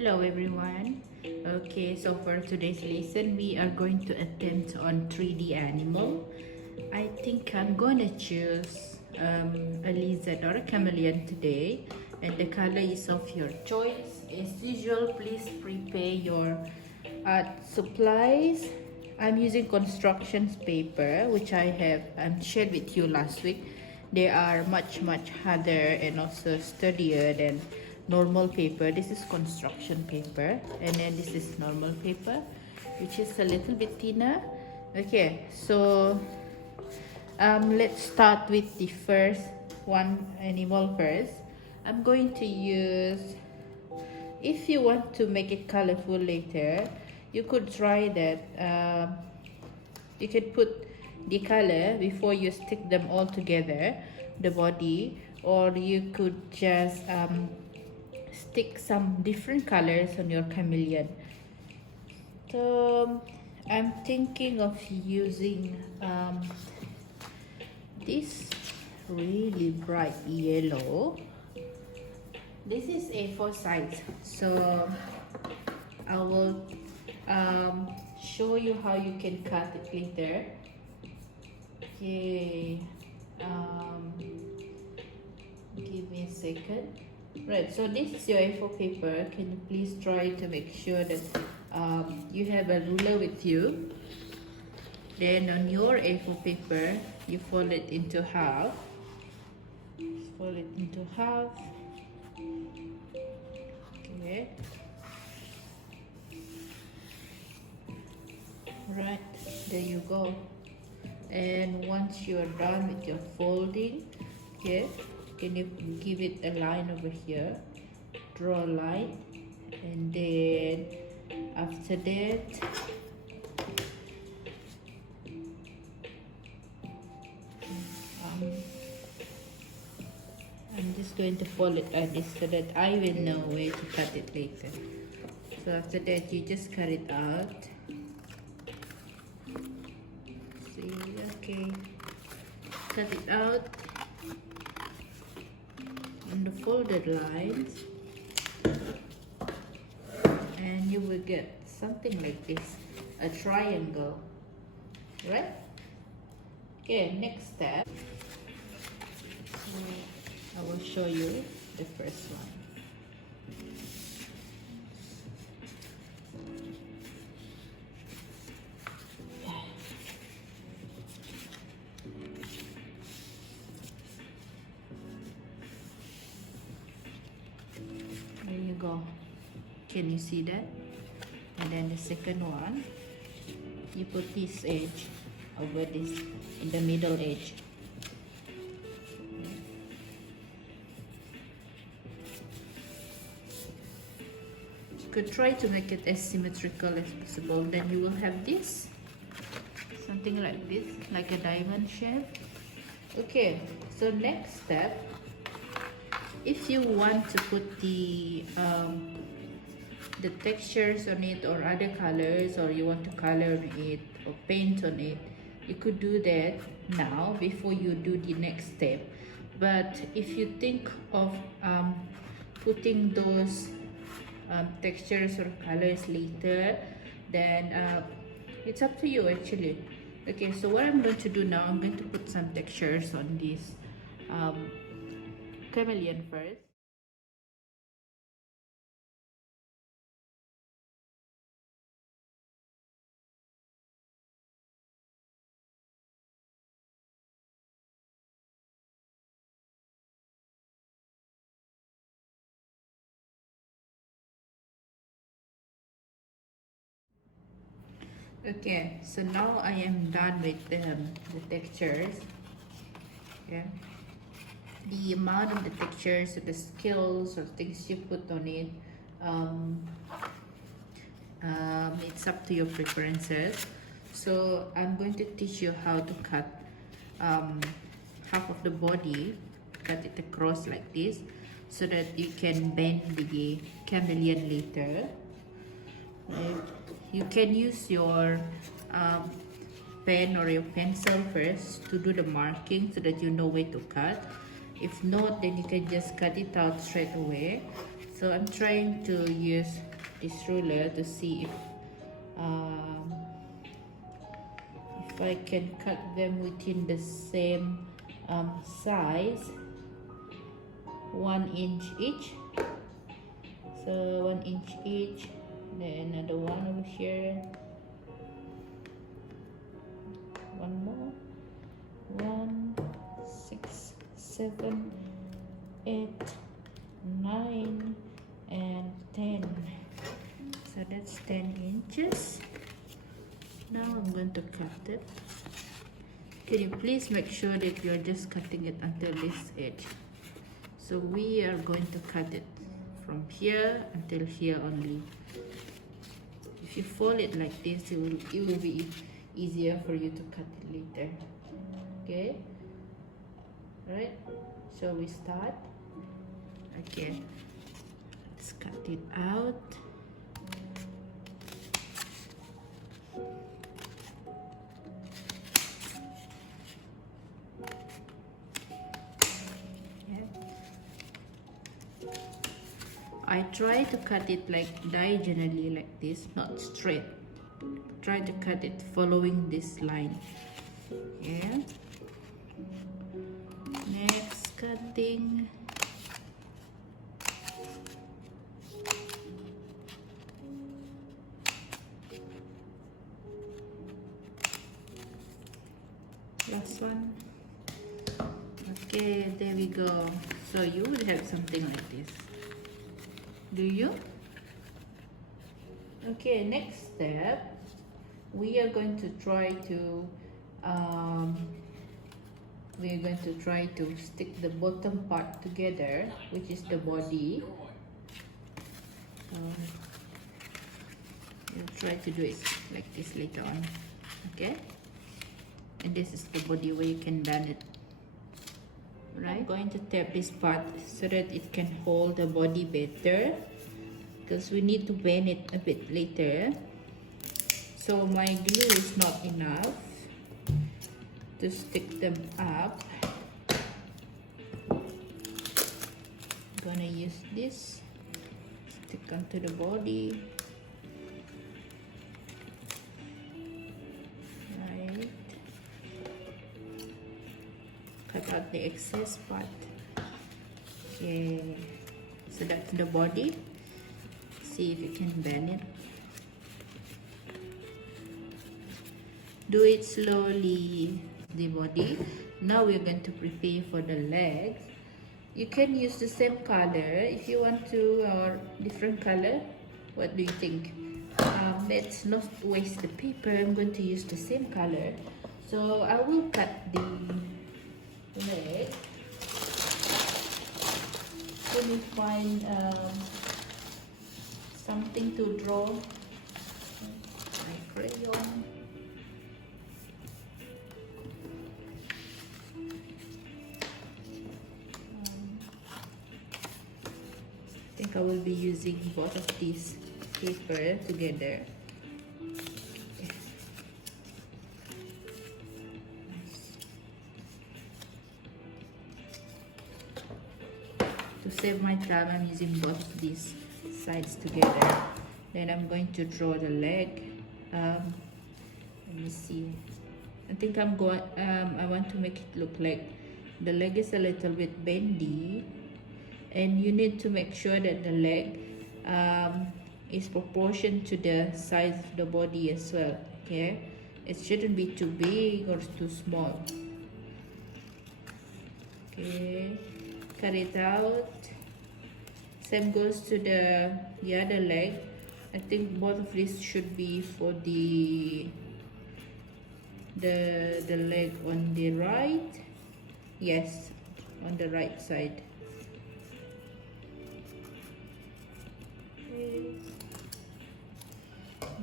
Hello everyone. Okay, so for today's lesson we are going to attempt on 3D animal. I think I'm gonna choose a lizard or a chameleon today, and the color is of your choice. As usual, please prepare your art supplies. I'm using constructions paper, which I have shared with you last week. They are much harder and also sturdier than normal paper. This is construction paper, and then this is normal paper, which is a little bit thinner. Okay, so let's start with the first one animal first. I'm going to use, if you want to make it colorful later, you could try that. You could put the color before you stick them all together, the body, or you could just stick some different colors on your chameleon. So I'm thinking of using this really bright yellow. This is A4 size, so I will show you how you can cut it later. Okay, give me a second. Right, so this is your A4 paper. Can you please try to make sure that you have a ruler with you. Then on your A4 paper, you fold it into half. Fold it into half. Okay. Right, there you go. And once you're done with your folding, okay, can you give it a line over here? Draw a line, and then after that, I'm just going to fold it like this so that I will know where to cut it later. So after that, you just cut it out. See, okay, cut it out on the folded lines, and you will get something like this, a triangle, right? Okay, next step, I will show you the first one. There you go. Can you see that? And then the second one, you put this edge over this in the middle edge. You could try to make it as symmetrical as possible. Then you will have this, something like this, like a diamond shape. Okay, so next step, if you want to put the textures on it or other colors, or you want to color it or paint on it, you could do that now before you do the next step. But if you think of putting those textures or colors later, then it's up to you actually. Okay, so what I'm going to do now, I'm going to put some textures on this chameleon first. Okay, so now I am done with the textures. Okay, the amount of the textures, or the skills or things you put on it, it's up to your preferences. So I'm going to teach you how to cut half of the body, cut it across like this, so that you can bend the chameleon later. Right? You can use your pen or your pencil first to do the marking so that you know where to cut. If not, then you can just cut it out straight away. So I'm trying to use this ruler to see if I can cut them within the same size, 1 inch each. So 1 inch each, then another one over here, one more, 1, 6, 7, 8, 9, and 10. So that's 10 inches. Now I'm going to cut it. Can you please make sure that you're just cutting it until this edge? So we are going to cut it from here until here only. If you fold it like this, it will be easier for you to cut it later. Okay, right? So we start. Okay, let's cut it out. I try to cut it like diagonally like this, not straight. Try to cut it following this line. Yeah. Next cutting. Last one. Okay, there we go. So you would have something like this. Do you? Okay, next step, we are going to try to stick the bottom part together, which is the body. We'll try to do it like this later on. Okay, and this is the body where you can bend it. Right, I'm going to tap this part so that it can hold the body better, because we need to bend it a bit later. So my glue is not enough to stick them up. I'm gonna use this, stick onto the body. Right, cut out the excess part. Okay, so that's the body. See if you can bend it. Do it slowly, the body. Now we're going to prepare for the legs. You can use the same color if you want to, or different color. What do you think? Let's not waste the paper. I'm going to use the same color. So I will cut the leg. Let me find something to draw. My crayon. I think I will be using both of these paper together. To save my time, I'm using both of these sides together. Then I'm going to draw the leg. Let me see. I think I want to make it look like the leg is a little bit bendy, and you need to make sure that the leg is proportion to the size of the body as well. Okay, it shouldn't be too big or too small. Okay, cut it out. Same goes to the other leg. I think both of these should be for the leg on the right. Yes, on the right side. Okay.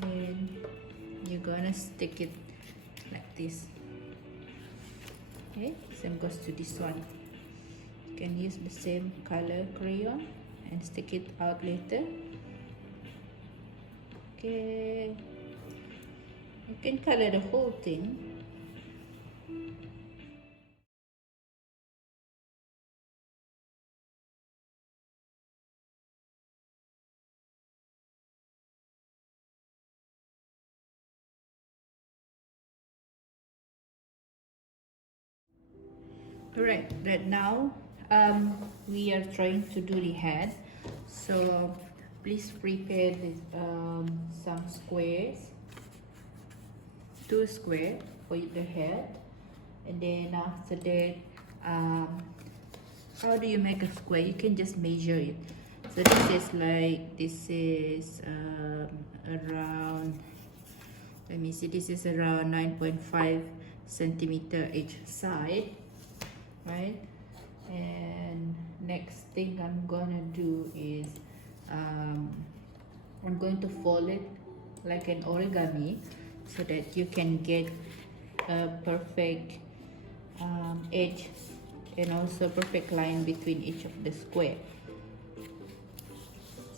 Then you're gonna stick it like this. Okay, same goes to this one. You can use the same color crayon and stick it out later. Okay, you can color the whole thing. Alright, right now we are trying to do the head. So please prepare this, some squares, 2 square for the head, and then after that, how do you make a square? You can just measure it. So this is around, let me see, this is around 9.5 centimeter each side, right? And next thing I'm gonna do is I'm going to fold it like an origami so that you can get a perfect edge and also perfect line between each of the square.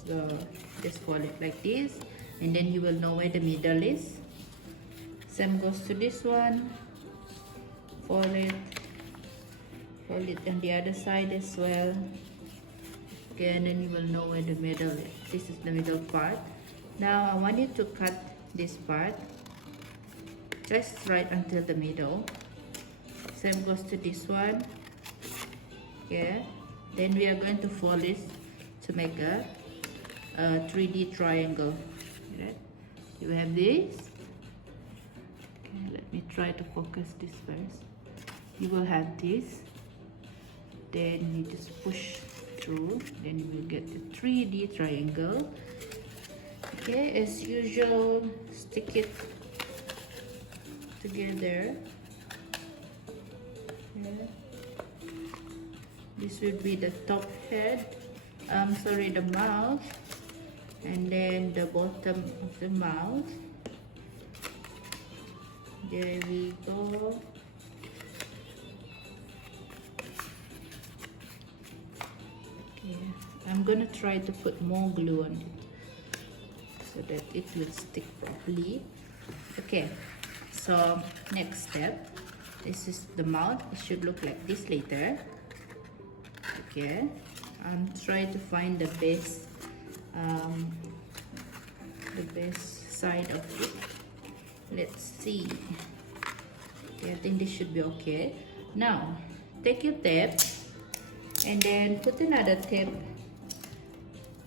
So just fold it like this, and then you will know where the middle is. Same goes to this one. Fold it on the other side as well. Okay, and then you will know where the middle is. This is the middle part. Now I want you to cut this part just right until the middle. Same goes to this one. Okay, then we are going to fold this to make a 3D triangle. Okay. You have this. Okay, let me try to focus this first. You will have this, then you just push through, then you will get the 3D triangle. Okay, as usual, stick it together. Okay. This will be the top head, the mouth, and then the bottom of the mouth. There we go. Okay, I'm gonna try to put more glue on it so that it will stick properly. Okay, so next step, this is the mouth. It should look like this later. Okay, try to find the best side of it. Let's see. Okay, I think this should be okay. Now take your tape and then put another tape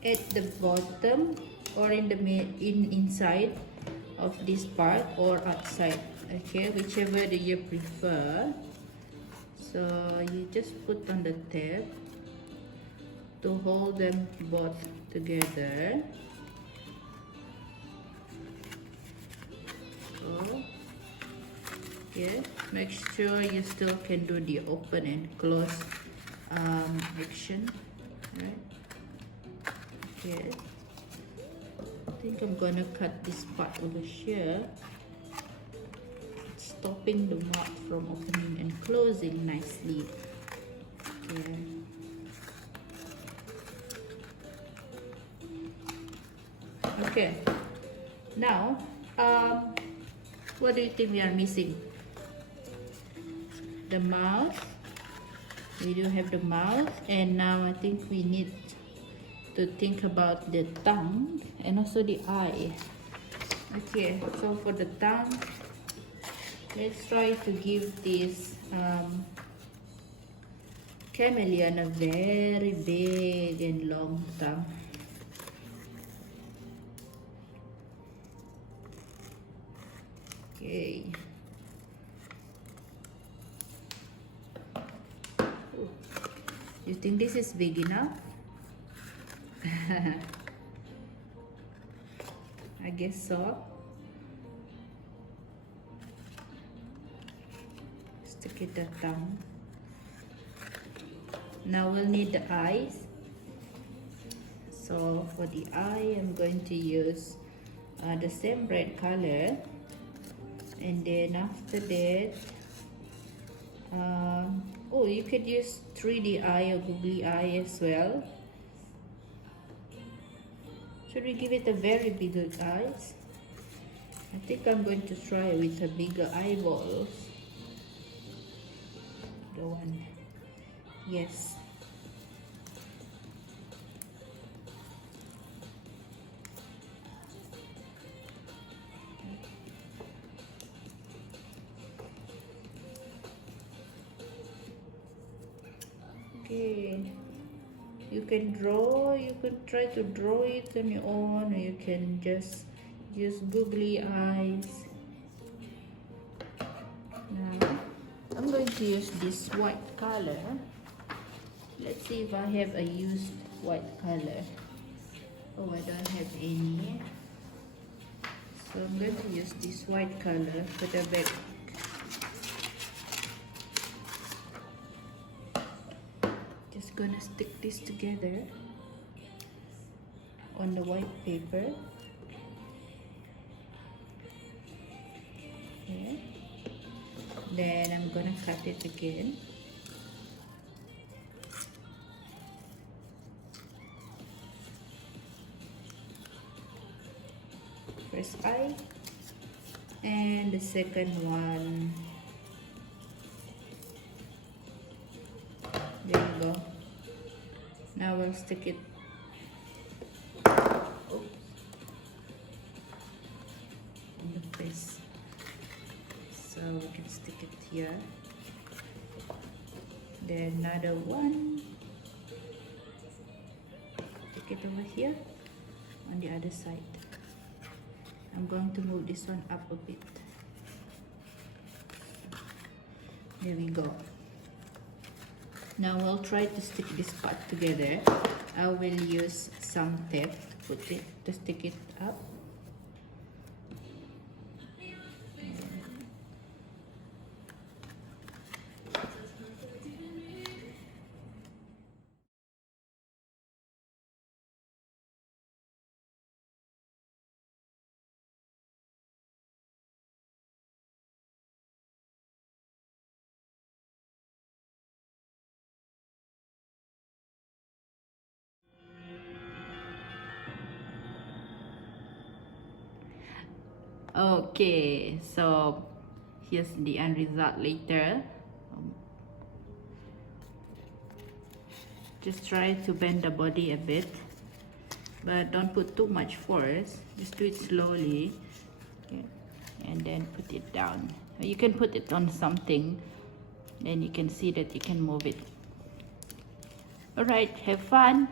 at the bottom or in the inside of this part or outside. Okay, whichever do you prefer. So you just put on the tape to hold them both together. So, okay, make sure you still can do the open and close action, right? Okay, I think I'm gonna cut this part over here, stopping the mouth from opening and closing nicely. Okay. Okay, now what do you think we are missing? The mouth. We do have the mouth, and now I think we need to think about the tongue and also the eye. Okay, so for the tongue, let's try to give this chameleon a very big and long tongue. Okay. You think this is big enough? I guess so. Stick it the tongue. Now we'll need the eyes. So for the eye, I'm going to use the same red color. And then after that, oh, you could use 3D eye or googly eye as well. Should we give it a very big eyes? I think I'm going to try with a bigger eyeballs. The one, yes. Okay, you can draw, you can try to draw it on your own, or you can just use googly eyes. Now I'm going to use this white color. Let's see if I have a used white color. Oh, I don't have any. So I'm going to use this white color for the back. Just gonna stick this together on the white paper. Okay. Then I'm gonna cut it again. First eye, and the second one. There you go. Now we'll stick it. Oops. On the face. So we can stick it here. Then another one. Stick it over here on the other side. I'm going to move this one up a bit. There we go. Now we'll try to stick this part together. I will use some tape to stick it up. Okay, so here's the end result later. Just try to bend the body a bit, but don't put too much force. Just do it slowly. Okay. And then put it down. You can put it on something, then you can see that you can move it. Alright, have fun.